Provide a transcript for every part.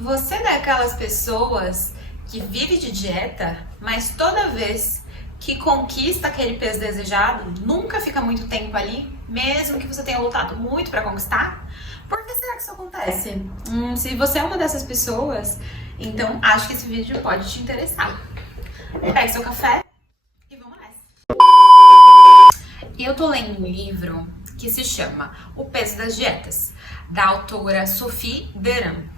Você é daquelas pessoas que vive de dieta, mas toda vez que conquista aquele peso desejado, nunca fica muito tempo ali, mesmo que você tenha lutado muito para conquistar? Por que será que isso acontece? Se você é uma dessas pessoas, então acho que esse vídeo pode te interessar. Pegue seu café e vamos nessa. Eu tô lendo um livro que se chama O Peso das Dietas, da autora Sophie Deran.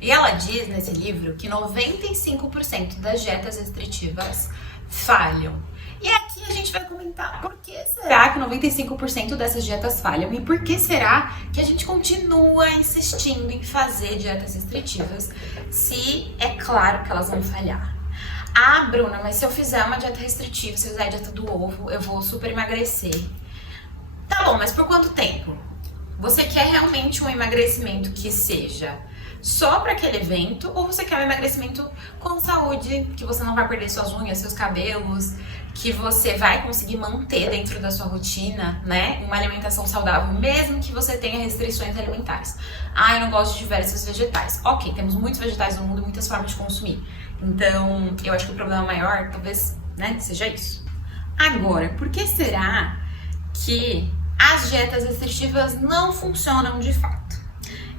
E ela diz nesse livro que 95% das dietas restritivas falham. E aqui a gente vai comentar por que será que 95% dessas dietas falham e por que será que a gente continua insistindo em fazer dietas restritivas se é claro que elas vão falhar. Ah, Bruna, mas se eu fizer uma dieta restritiva, se eu fizer a dieta do ovo, eu vou super emagrecer. Tá bom, mas por quanto tempo? Você quer realmente um emagrecimento que seja só para aquele evento ou você quer um emagrecimento com saúde, que você não vai perder suas unhas, seus cabelos, que você vai conseguir manter dentro da sua rotina, né, uma alimentação saudável, mesmo que você tenha restrições alimentares. Ah, eu não gosto de diversos vegetais. Ok, temos muitos vegetais no mundo e muitas formas de consumir. Então, eu acho que o problema maior, talvez, né, seja isso. Agora, por que será que as dietas restritivas não funcionam de fato?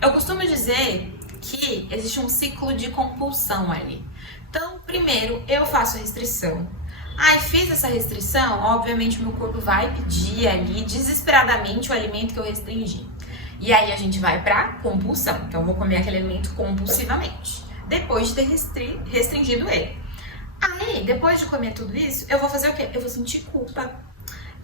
Eu costumo dizer que existe um ciclo de compulsão ali. Então, primeiro, eu faço a restrição. Aí, fiz essa restrição, obviamente meu corpo vai pedir ali desesperadamente o alimento que eu restringi. E aí a gente vai pra compulsão. Então, eu vou comer aquele alimento compulsivamente, depois de ter restringido ele. Aí, depois de comer tudo isso, eu vou fazer o quê? Eu vou sentir culpa.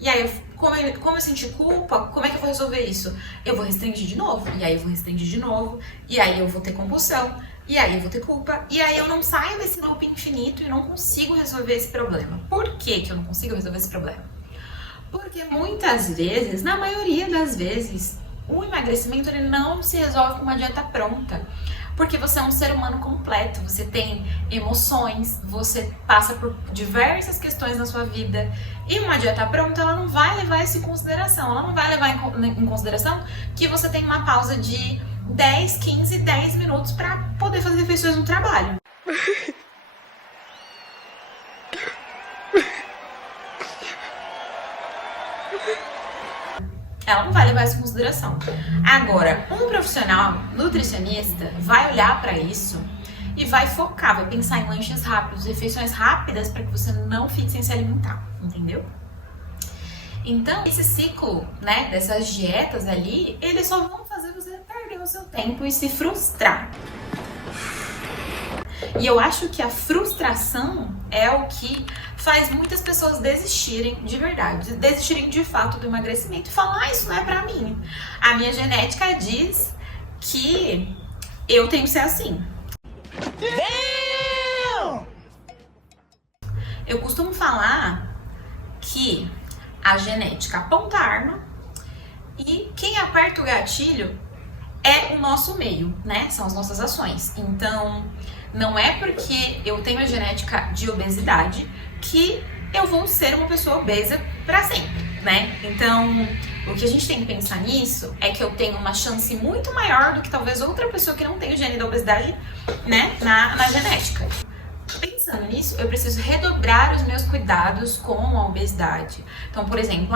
E aí, como eu senti culpa, como é que eu vou resolver isso? Eu vou restringir de novo, e aí eu vou restringir de novo, e aí eu vou ter compulsão, e aí eu vou ter culpa, e aí eu não saio desse loop infinito e não consigo resolver esse problema. Por que eu não consigo resolver esse problema? Porque muitas vezes, na maioria das vezes, o emagrecimento ele não se resolve com uma dieta pronta. Porque você é um ser humano completo, você tem emoções, você passa por diversas questões na sua vida. E uma dieta pronta, ela não vai levar isso em consideração. Ela não vai levar em consideração que você tem uma pausa de 10, 15, 10 minutos para poder fazer refeições no trabalho. Ela não vai levar isso em consideração. Agora, um profissional nutricionista vai olhar para isso e vai focar, vai pensar em lanches rápidos, refeições rápidas para que você não fique sem se alimentar, entendeu? Então, esse ciclo, né, dessas dietas ali, eles só vão fazer você perder o seu tempo e se frustrar. E eu acho que a frustração é o que faz muitas pessoas desistirem de verdade, desistirem de fato do emagrecimento e falar, isso não é pra mim. A minha genética diz que eu tenho que ser assim. Eu costumo falar que a genética aponta a arma e quem aperta o gatilho é o nosso meio, né? São as nossas ações. Então, não é porque eu tenho a genética de obesidade que eu vou ser uma pessoa obesa pra sempre, né? Então, o que a gente tem que pensar nisso é que eu tenho uma chance muito maior do que talvez outra pessoa que não tem o gene da obesidade, né, na genética. Pensando nisso, eu preciso redobrar os meus cuidados com a obesidade. Então, por exemplo,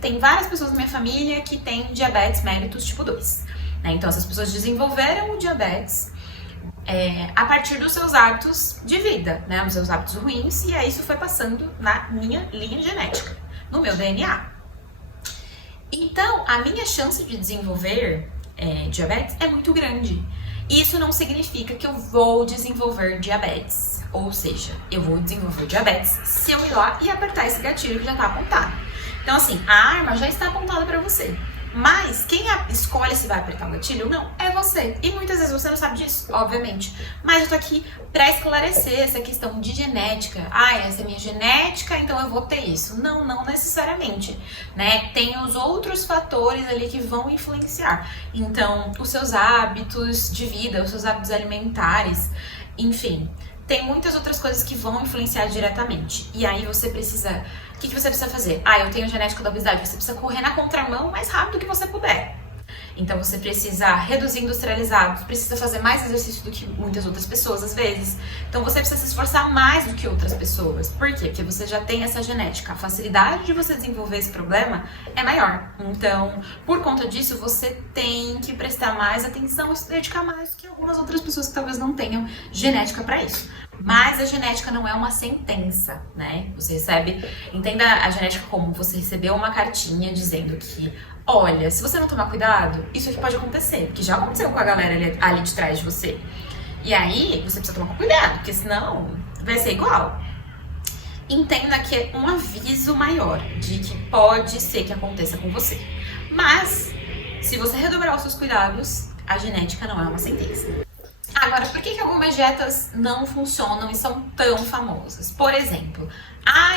tem várias pessoas na minha família que têm diabetes mellitus tipo 2. Né? Então, essas pessoas desenvolveram o diabetes a partir dos seus hábitos de vida, né? Os seus hábitos ruins, e aí isso foi passando na minha linha genética, no meu DNA. Então, a minha chance de desenvolver diabetes é muito grande. Isso não significa que eu vou desenvolver diabetes, ou seja, eu vou desenvolver diabetes se eu ir lá e apertar esse gatilho que já está apontado. Então, assim, a arma já está apontada para você. Mas quem escolhe se vai apertar o gatilho ou não é você. E muitas vezes você não sabe disso, obviamente. Mas eu tô aqui pra esclarecer essa questão de genética. Ah, essa é minha genética, então eu vou ter isso. Não, não necessariamente, né? Tem os outros fatores ali que vão influenciar. Então, os seus hábitos de vida, os seus hábitos alimentares, enfim. Tem muitas outras coisas que vão influenciar diretamente. E aí você precisa... O que você precisa fazer? Ah, eu tenho genética da obesidade. Você precisa correr na contramão o mais rápido que você puder. Então você precisa reduzir industrializados, precisa fazer mais exercício do que muitas outras pessoas às vezes. Então você precisa se esforçar mais do que outras pessoas. Por quê? Porque você já tem essa genética. A facilidade de você desenvolver esse problema é maior. Então, por conta disso, você tem que prestar mais atenção e se dedicar mais do que algumas outras pessoas que talvez não tenham genética para isso. Mas a genética não é uma sentença, né? Você recebe, entenda a genética como você recebeu uma cartinha dizendo que, olha, se você não tomar cuidado, isso aqui pode acontecer, porque já aconteceu com a galera ali de trás de você. E aí, você precisa tomar cuidado, porque senão vai ser igual. Entenda que é um aviso maior de que pode ser que aconteça com você. Mas, se você redobrar os seus cuidados, a genética não é uma sentença. Agora, por que algumas dietas não funcionam e são tão famosas? Por exemplo,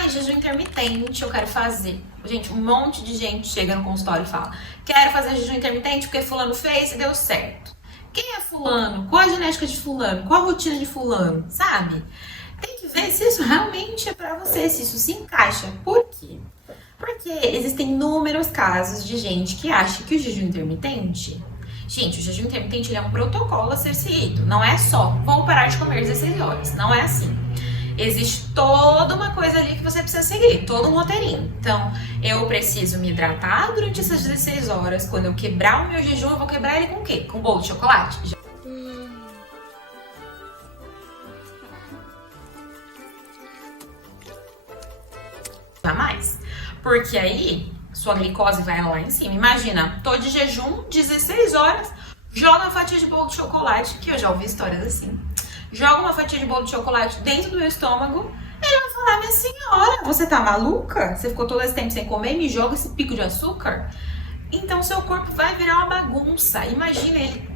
jejum intermitente eu quero fazer. Gente, um monte de gente chega no consultório e fala: quero fazer jejum intermitente porque fulano fez e deu certo. Quem é fulano? Qual a genética de fulano? Qual a rotina de fulano? Sabe? Tem que ver se isso realmente é pra você, se isso se encaixa. Por quê? Porque existem inúmeros casos de gente que acha que o jejum intermitente... Gente, o jejum intermitente ele é um protocolo a ser seguido. Não é só, vou parar de comer 16 horas. Não é assim. Existe toda uma coisa ali que você precisa seguir, todo um roteirinho. Então, eu preciso me hidratar durante essas 16 horas. Quando eu quebrar o meu jejum, eu vou quebrar ele com o quê? Com bolo de chocolate? Jamais. Porque aí, sua glicose vai lá em cima. Imagina, tô de jejum, 16 horas, joga uma fatia de bolo de chocolate, que eu já ouvi histórias assim. Joga uma fatia de bolo de chocolate dentro do meu estômago, ele vai falar: minha senhora, você tá maluca? Você ficou todo esse tempo sem comer e me joga esse pico de açúcar? Então seu corpo vai virar uma bagunça. Imagina ele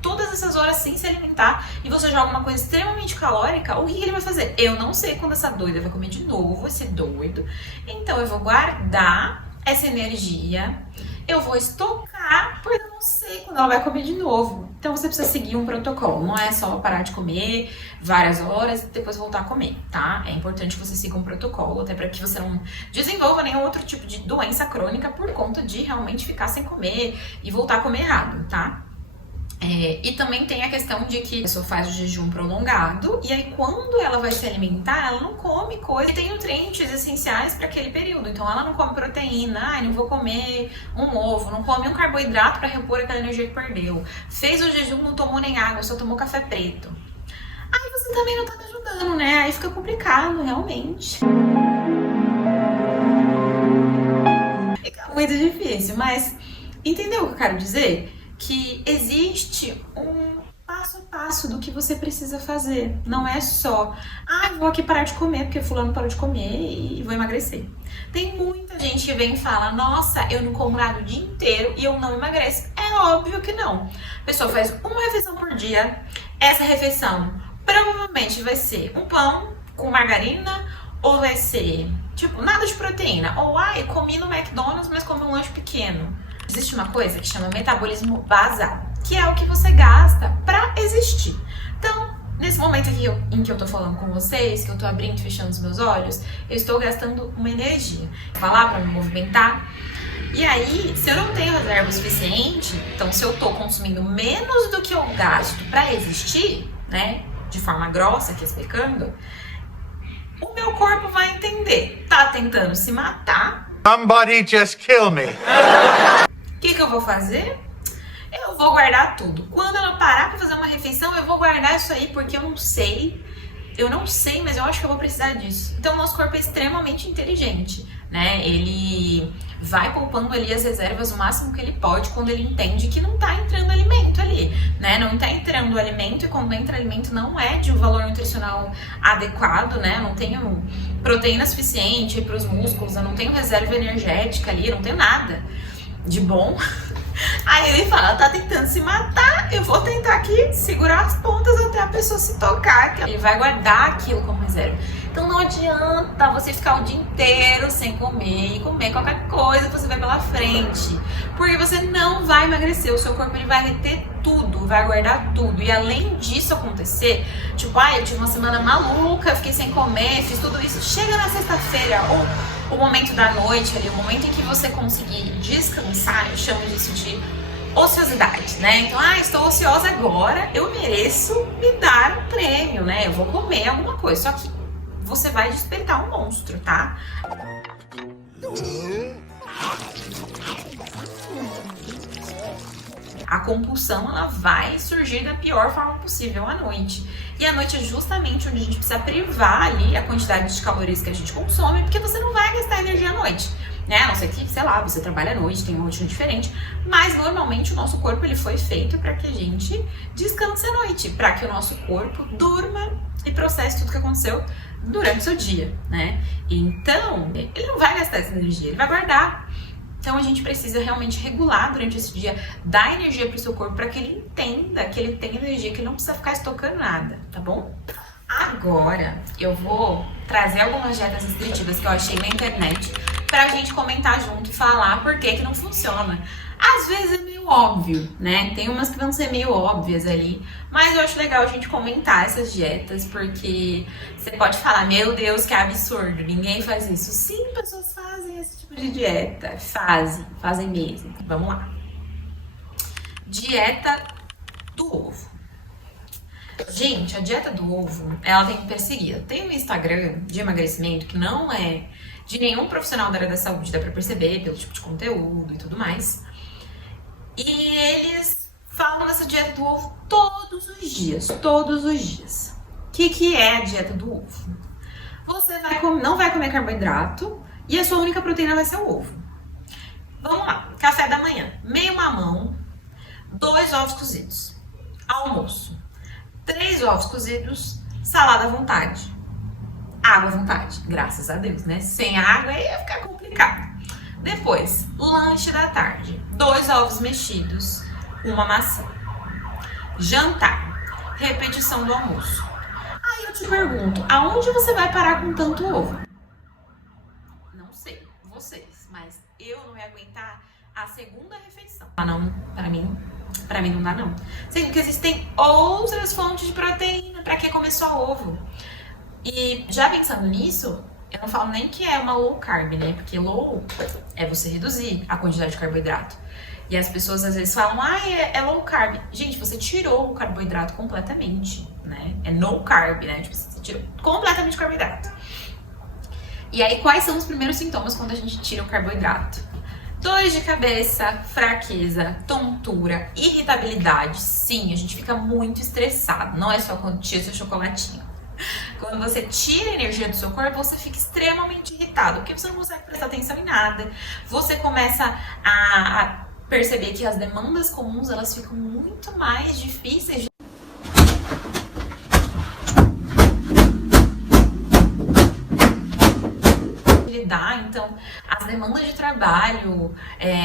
todas essas horas sem se alimentar e você joga uma coisa extremamente calórica. O que ele vai fazer? Eu não sei quando essa doida vai comer de novo, esse doido. Então eu vou guardar essa energia, eu vou estocar, porque eu não sei quando ela vai comer de novo. Então você precisa seguir um protocolo, não é só parar de comer várias horas e depois voltar a comer, tá? É importante que você siga um protocolo, até para que você não desenvolva nenhum outro tipo de doença crônica por conta de realmente ficar sem comer e voltar a comer errado, tá? E também tem a questão de que a pessoa faz o jejum prolongado e aí quando ela vai se alimentar, ela não come coisa que tem nutrientes essenciais para aquele período. Então ela não come proteína, não vou comer um ovo, não come um carboidrato para repor aquela energia que perdeu. Fez o jejum, não tomou nem água, só tomou café preto. Aí você também não tá me ajudando, né? Aí fica complicado, realmente. Fica muito difícil, mas entendeu o que eu quero dizer? Que existe um passo a passo do que você precisa fazer. Não é só, vou aqui parar de comer porque fulano parou de comer e vou emagrecer. Tem muita gente que vem e fala: nossa, eu não como nada o dia inteiro e eu não emagreço. É óbvio que não. A pessoa faz uma refeição por dia. Essa refeição provavelmente vai ser um pão com margarina ou vai ser, tipo, nada de proteína. Ou, eu comi no McDonald's, mas comi um lanche pequeno. Existe uma coisa que chama metabolismo basal, que é o que você gasta pra existir. Então, nesse momento aqui em que eu tô falando com vocês, que eu tô abrindo e fechando os meus olhos, eu estou gastando uma energia. Falar pra me movimentar. E aí, se eu não tenho reserva suficiente, então se eu tô consumindo menos do que eu gasto pra existir, né, de forma grossa aqui explicando, o meu corpo vai entender. Tá tentando se matar. Somebody just kill me. O que eu vou fazer? Eu vou guardar tudo. Quando ela parar pra fazer uma refeição, eu vou guardar isso aí porque eu não sei, mas eu acho que eu vou precisar disso. Então, o nosso corpo é extremamente inteligente, né? Ele vai poupando ali as reservas o máximo que ele pode quando ele entende que não tá entrando alimento ali, né? Não tá entrando alimento e quando entra alimento não é de um valor nutricional adequado, né? Eu não tenho proteína suficiente para os músculos, eu não tenho reserva energética ali, eu não tenho nada de bom. Aí ele fala: tá tentando se matar, eu vou tentar aqui segurar as pontas até a pessoa se tocar. Ele vai guardar aquilo como reserva. Então não adianta você ficar o dia inteiro sem comer e comer qualquer coisa que você vai pela frente, porque você não vai emagrecer. O seu corpo ele vai reter tudo, vai guardar tudo. E além disso acontecer, tipo, eu tive uma semana maluca, fiquei sem comer, fiz tudo isso, chega na sexta-feira ou o momento da noite ali, o momento em que você conseguir descansar, eu chamo disso de ociosidade, né? Então, estou ociosa agora, eu mereço me dar um prêmio, né? Eu vou comer alguma coisa, só que você vai despertar um monstro, tá? A compulsão, ela vai surgir da pior forma possível à noite. E a noite é justamente onde a gente precisa privar ali a quantidade de calorias que a gente consome, porque você não vai gastar energia à noite, né? A não ser que, sei lá, você trabalha à noite, tem uma rotina diferente, mas normalmente o nosso corpo ele foi feito para que a gente descanse à noite, para que o nosso corpo durma e processe tudo que aconteceu durante o seu dia, né? Então, ele não vai gastar essa energia, ele vai guardar. Então a gente precisa realmente regular durante esse dia, dar energia para o seu corpo para que ele entenda que ele tem energia, que ele não precisa ficar estocando nada, tá bom? Agora eu vou trazer algumas dietas restritivas que eu achei na internet pra gente comentar junto e falar por que não funciona. Às vezes é meio óbvio, né? Tem umas que vão ser meio óbvias ali, mas eu acho legal a gente comentar essas dietas, porque você pode falar, meu Deus, que absurdo, ninguém faz isso. Sim, pessoas fazem esse tipo de dieta, fazem mesmo. Vamos lá. Dieta do ovo. Gente, a dieta do ovo, ela tem perseguida. Tem um Instagram de emagrecimento que não é de nenhum profissional da área da saúde, dá pra perceber pelo tipo de conteúdo e tudo mais. E eles falam dessa dieta do ovo todos os dias, todos os dias. O que é a dieta do ovo? Você não vai comer carboidrato e a sua única proteína vai ser o ovo. Vamos lá, café da manhã, meio mamão, 2 ovos cozidos. Almoço, 3 ovos cozidos, salada à vontade. Água à vontade, graças a Deus, né? Sem água ia ficar complicado. Depois, lanche da tarde, 2 ovos mexidos, uma maçã. Jantar, repetição do almoço. Aí eu te pergunto, aonde você vai parar com tanto ovo? Não sei, vocês, mas eu não ia aguentar a segunda refeição. Não, pra mim não dá não. Sendo que existem outras fontes de proteína, pra que comer só ovo? E já pensando nisso, eu não falo nem que é uma low carb, né? Porque low é você reduzir a quantidade de carboidrato. E as pessoas às vezes falam, é low carb. Gente, você tirou o carboidrato completamente, né? É no carb, né? Tipo, você tirou completamente o carboidrato. E aí, quais são os primeiros sintomas quando a gente tira o carboidrato? Dores de cabeça, fraqueza, tontura, irritabilidade. Sim, a gente fica muito estressado. Não é só quando tira seu chocolatinho. Quando você tira a energia do seu corpo, você fica extremamente irritado, porque você não consegue prestar atenção em nada. Você começa a perceber que as demandas comuns, elas ficam muito mais difíceis de lidar. Então, as demandas de trabalho,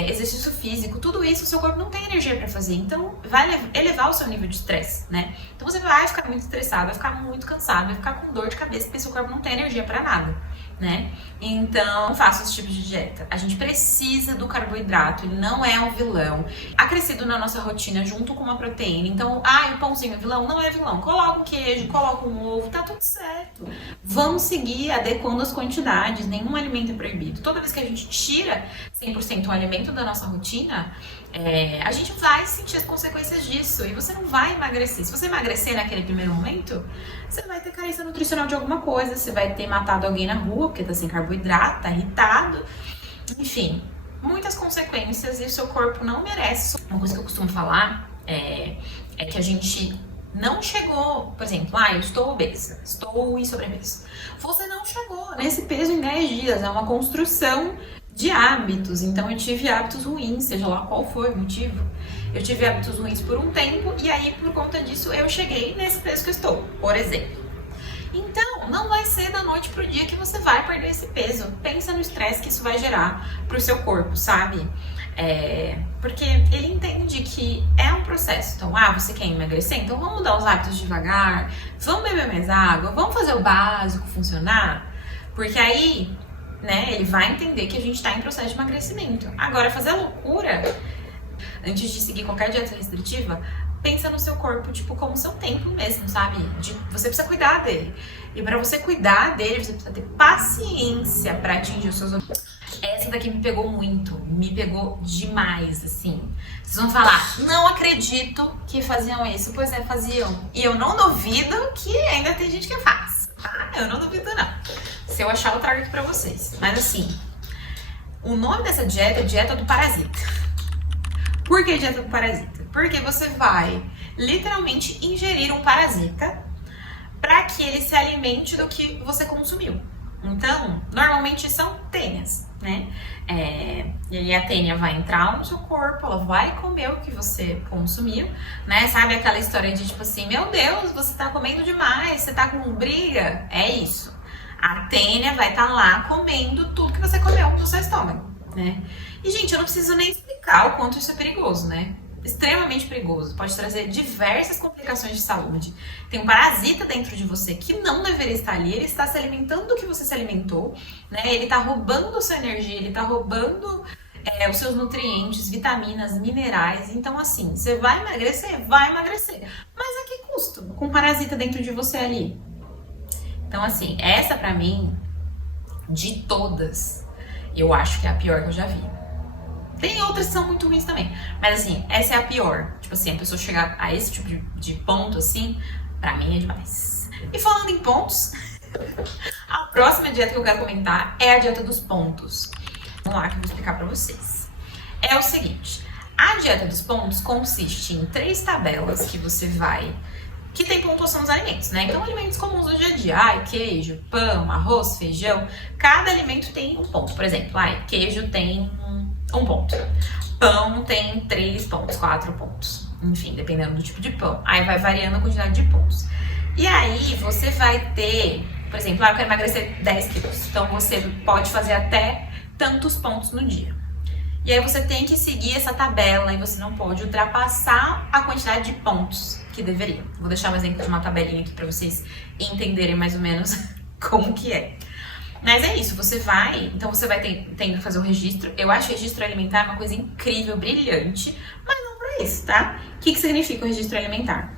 exercício físico, tudo isso o seu corpo não tem energia para fazer. Então, vai elevar o seu nível de estresse, né? Então, você vai ficar muito estressado, vai ficar muito cansado, vai ficar com dor de cabeça, porque seu corpo não tem energia para nada, né? Então, faça esse tipo de dieta. A gente precisa do carboidrato, ele não é um vilão. Acrescido na nossa rotina junto com uma proteína. Então, o pãozinho é vilão? Não é vilão. Coloca um queijo, coloca um ovo, tá tudo certo. Vamos seguir adequando as quantidades, nenhum alimento é proibido. Toda vez que a gente tira 100% um alimento da nossa rotina, a gente vai sentir as consequências disso e você não vai emagrecer. Se você emagrecer naquele primeiro momento, você vai ter carência nutricional de alguma coisa, você vai ter matado alguém na rua porque tá sem carboidrato, tá irritado, enfim, muitas consequências e o seu corpo não merece. Uma coisa que eu costumo falar é que a gente não chegou, por exemplo, eu estou obesa, estou em sobrepeso. Você não chegou nesse peso em 10 dias, é uma construção de hábitos. Então eu tive hábitos ruins, seja lá qual for o motivo. Eu tive hábitos ruins por um tempo e aí por conta disso eu cheguei nesse peso que eu estou, por exemplo. Então, não vai ser da noite pro dia que você vai perder esse peso. Pensa no estresse que isso vai gerar pro seu corpo, sabe? Porque ele entende que é um processo. Então, você quer emagrecer? Então vamos mudar os hábitos devagar, vamos beber mais água, vamos fazer o básico funcionar. Porque aí, né, ele vai entender que a gente tá em processo de emagrecimento. Agora, fazer loucura, antes de seguir qualquer dieta restritiva, pensa no seu corpo, tipo, como seu tempo mesmo, sabe? Você precisa cuidar dele. E pra você cuidar dele, você precisa ter paciência pra atingir os seus objetivos. Essa daqui me pegou muito, me pegou demais, assim. Vocês vão falar, não acredito que faziam isso. Pois é, faziam. E eu não duvido que ainda tem gente que faz, tá? Eu não duvido, não. Se eu achar, eu trago aqui pra vocês. Mas assim, o nome dessa dieta é dieta do parasita. Por que dieta do parasita? Porque você vai literalmente ingerir um parasita para que ele se alimente do que você consumiu. Então, normalmente são tênias, né? E aí a tênia vai entrar no seu corpo, ela vai comer o que você consumiu, né? Sabe aquela história de tipo assim, meu Deus, você tá comendo demais, você tá com briga? É isso. A tênia vai estar lá comendo tudo que você comeu no seu estômago, né? E, gente, eu não preciso nem explicar o quanto isso é perigoso, né? Extremamente perigoso, pode trazer diversas complicações de saúde. Tem um parasita dentro de você que não deveria estar ali, ele está se alimentando do que você se alimentou, né? Ele está roubando a sua energia, ele está roubando os seus nutrientes, vitaminas, minerais. Então, assim, você vai emagrecer? Vai emagrecer. Mas a que custo? Com um parasita dentro de você ali. Então, assim, essa pra mim, de todas, eu acho que é a pior que eu já vi. Tem outras que são muito ruins também. Mas assim, essa é a pior. Tipo assim, a pessoa chegar a esse tipo de ponto, assim, pra mim é demais. E falando em pontos, a próxima dieta que eu quero comentar é a dieta dos pontos. Vamos lá que eu vou explicar pra vocês. É o seguinte, a dieta dos pontos consiste em 3 tabelas que você vai... que tem pontuação nos alimentos, né? Então, alimentos comuns do dia a dia, queijo, pão, arroz, feijão, cada alimento tem um ponto. Por exemplo, queijo tem 1 ponto, pão tem 3 pontos, 4 pontos, enfim, dependendo do tipo de pão. Aí vai variando a quantidade de pontos. E aí você vai ter, por exemplo, eu quero emagrecer 10 quilos, então você pode fazer até tantos pontos no dia. E aí você tem que seguir essa tabela e você não pode ultrapassar a quantidade de pontos que deveria. Vou deixar um exemplo de uma tabelinha aqui pra vocês entenderem mais ou menos como que é. Mas é isso, você vai tendo que fazer o registro. Eu acho o registro alimentar uma coisa incrível, brilhante, mas não pra isso, tá? O que significa o registro alimentar?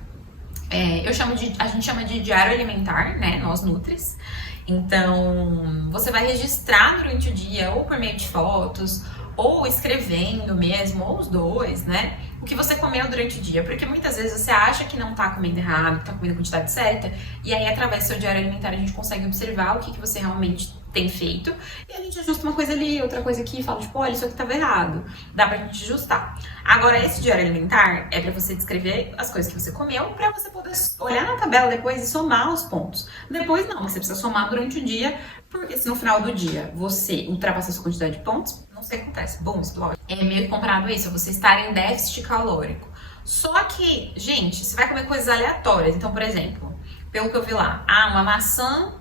A gente chama de diário alimentar, né? Nós Nutris. Então, você vai registrar durante o dia, ou por meio de fotos, ou escrevendo mesmo, ou os dois, né? O que você comeu durante o dia. Porque muitas vezes você acha que não tá comendo errado, que tá comendo a quantidade certa, e aí através do seu diário alimentar a gente consegue observar o que você realmente tem feito, e a gente ajusta uma coisa ali, outra coisa aqui, e fala tipo, olha, isso aqui tava errado. Dá pra gente ajustar. Agora, esse diário alimentar é pra você descrever as coisas que você comeu, pra você poder olhar na tabela depois e somar os pontos. Depois não, você precisa somar durante o dia, porque se no final do dia você ultrapassa a sua quantidade de pontos, não sei o que acontece. Bom, explode. É meio que comparado a isso, você estar em déficit calórico. Só que, gente, você vai comer coisas aleatórias. Então, por exemplo, pelo que eu vi lá, uma maçã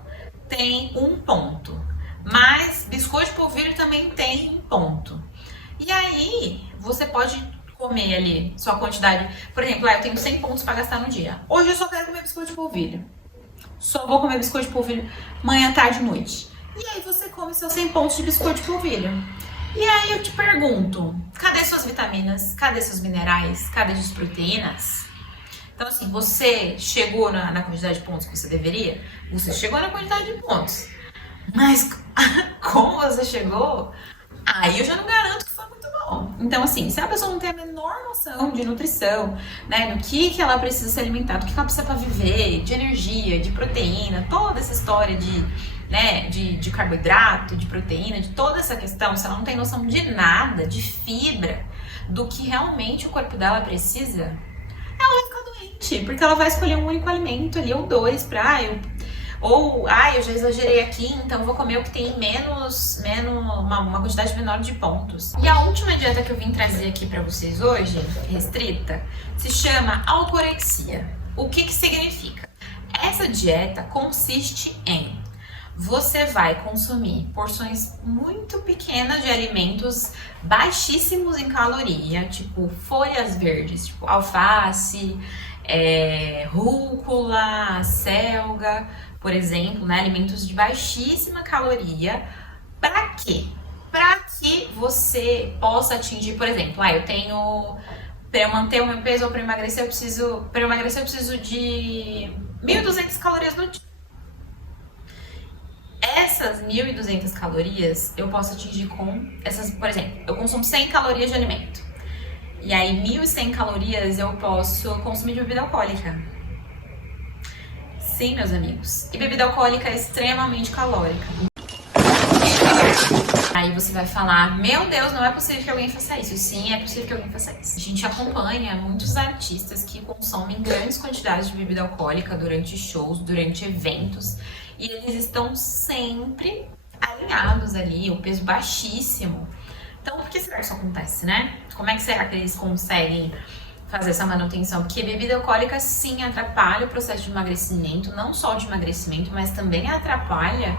tem 1 ponto, mas biscoito de polvilho também tem 1 ponto. E aí, você pode comer ali sua quantidade. Por exemplo, eu tenho 100 pontos para gastar no dia. Hoje eu só quero comer biscoito de polvilho. Só vou comer biscoito de polvilho manhã, tarde e noite. E aí você come seus 100 pontos de biscoito de polvilho. E aí eu te pergunto, cadê suas vitaminas? Cadê seus minerais? Cadê suas proteínas? Então assim, você chegou na quantidade de pontos que você deveria? Você chegou na quantidade de pontos. Mas como você chegou? Aí eu já não garanto que foi muito bom. Então assim, se a pessoa não tem a menor noção de nutrição, né, do que ela precisa se alimentar, do que ela precisa para viver, de energia, de proteína, toda essa história de carboidrato, de proteína, de toda essa questão, se ela não tem noção de nada, de fibra, do que realmente o corpo dela precisa, ela vai ficar doente, porque ela vai escolher um único alimento ali, ou 2, eu já exagerei aqui, então vou comer o que tem uma quantidade menor de pontos. E a última dieta que eu vim trazer aqui pra vocês hoje, restrita, se chama alcorexia. O que significa? Essa dieta consiste em você vai consumir porções muito pequenas de alimentos baixíssimos em caloria, tipo folhas verdes, tipo alface, rúcula, selga, por exemplo, né? Alimentos de baixíssima caloria. Pra quê? Pra que você possa atingir, por exemplo, pra eu manter o meu peso ou pra eu emagrecer, eu preciso de 1.200 calorias no dia. Essas 1.200 calorias eu posso atingir com essas, por exemplo, eu consumo 100 calorias de alimento. E aí 1.100 calorias eu posso consumir de bebida alcoólica. Sim, meus amigos. E bebida alcoólica é extremamente calórica. Aí você vai falar, meu Deus, não é possível que alguém faça isso. Sim, é possível que alguém faça isso. A gente acompanha muitos artistas que consomem grandes quantidades de bebida alcoólica durante shows, durante eventos. E eles estão sempre alinhados ali, o peso baixíssimo. Então, por que será que isso acontece, né? Como é que será que eles conseguem fazer essa manutenção? Porque bebida alcoólica, sim, atrapalha o processo de emagrecimento, não só de emagrecimento, mas também atrapalha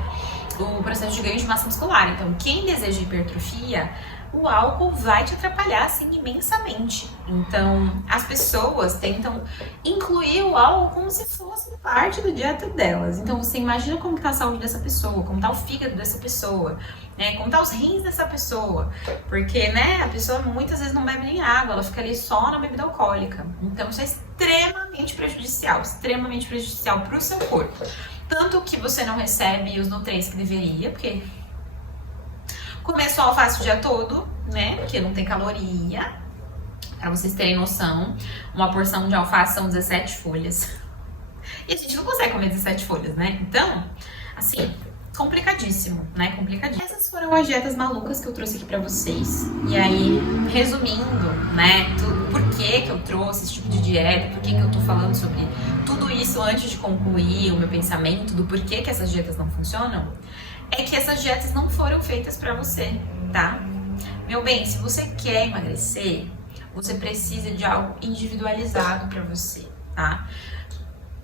o processo de ganho de massa muscular. Então, quem deseja hipertrofia, o álcool vai te atrapalhar, assim, imensamente. Então, as pessoas tentam incluir o álcool como se fosse parte da dieta delas. Então, você imagina como tá a saúde dessa pessoa, como tá o fígado dessa pessoa, né? Como tá os rins dessa pessoa. Porque, né, a pessoa muitas vezes não bebe nem água, ela fica ali só na bebida alcoólica. Então, isso é extremamente prejudicial pro seu corpo. Tanto que você não recebe os nutrientes que deveria, porque comer só alface o dia todo, né? Porque não tem caloria. Pra vocês terem noção, uma porção de alface são 17 folhas. E a gente não consegue comer 17 folhas, né? Então, assim, complicadíssimo, né? Complicadíssimo. Essas foram as dietas malucas que eu trouxe aqui pra vocês. E aí, resumindo, né? Por que eu trouxe esse tipo de dieta, por que eu tô falando sobre tudo isso antes de concluir o meu pensamento do porquê que essas dietas não funcionam, é que essas dietas não foram feitas pra você, tá? Meu bem, se você quer emagrecer, você precisa de algo individualizado pra você, tá?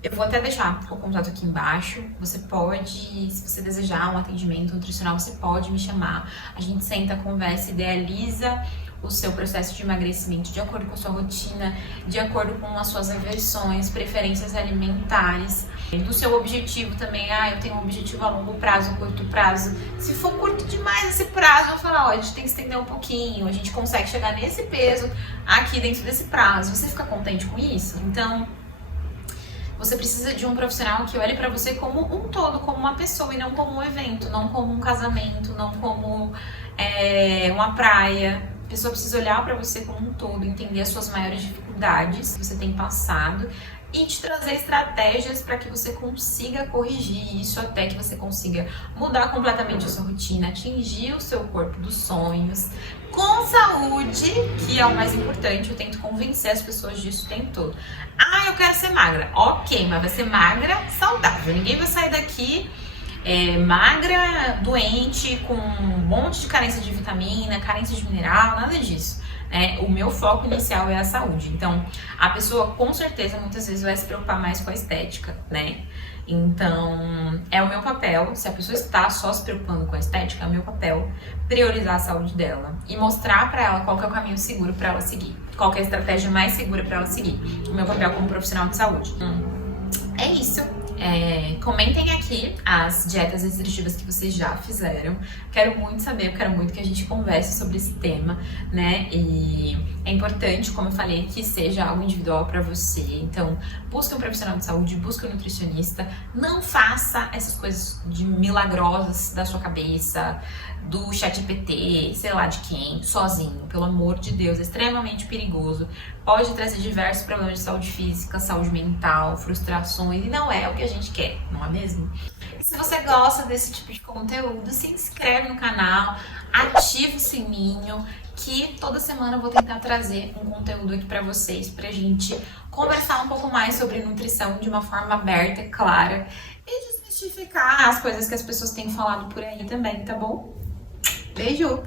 Eu vou até deixar o contato aqui embaixo. Você pode, se você desejar um atendimento nutricional, você pode me chamar. A gente senta, conversa, idealiza o seu processo de emagrecimento de acordo com a sua rotina, de acordo com as suas aversões, preferências alimentares, do seu objetivo também. Eu tenho um objetivo a longo prazo, a curto prazo. Se for curto demais esse prazo, eu vou falar, a gente tem que estender um pouquinho, a gente consegue chegar nesse peso aqui dentro desse prazo. Você fica contente com isso? Então, você precisa de um profissional que olhe pra você como um todo, como uma pessoa e não como um evento, não como um casamento, não como uma praia. A pessoa precisa olhar pra você como um todo, entender as suas maiores dificuldades que você tem passado e te trazer estratégias para que você consiga corrigir isso até que você consiga mudar completamente a sua rotina, atingir o seu corpo dos sonhos, com saúde, que é o mais importante. Eu tento convencer as pessoas disso o tempo todo. Eu quero ser magra. Ok, mas vai ser magra saudável. Ninguém vai sair daqui magra, doente, com um monte de carência de vitamina, carência de mineral, nada disso. O meu foco inicial é a saúde. Então, a pessoa com certeza muitas vezes vai se preocupar mais com a estética, né? Então, é o meu papel, se a pessoa está só se preocupando com a estética, é o meu papel priorizar a saúde dela e mostrar pra ela qual que é o caminho seguro pra ela seguir, qual que é a estratégia mais segura pra ela seguir. O meu papel como profissional de saúde. É isso. Comentem aqui as dietas restritivas que vocês já fizeram. Quero muito saber, quero muito que a gente converse sobre esse tema, né? E é importante, como eu falei, que seja algo individual pra você. Então, busque um profissional de saúde, busque um nutricionista. Não faça essas coisas de milagrosas da sua cabeça, do ChatGPT, sei lá de quem, sozinho. Pelo amor de Deus, é extremamente perigoso. Pode trazer diversos problemas de saúde física, saúde mental, frustrações, e não é o que a gente quer, não é mesmo? E se você gosta desse tipo de conteúdo, se inscreve no canal, ativa o sininho, que toda semana eu vou tentar trazer um conteúdo aqui pra vocês, pra gente conversar um pouco mais sobre nutrição de uma forma aberta, clara, e desmistificar as coisas que as pessoas têm falado por aí também, tá bom? Beijo!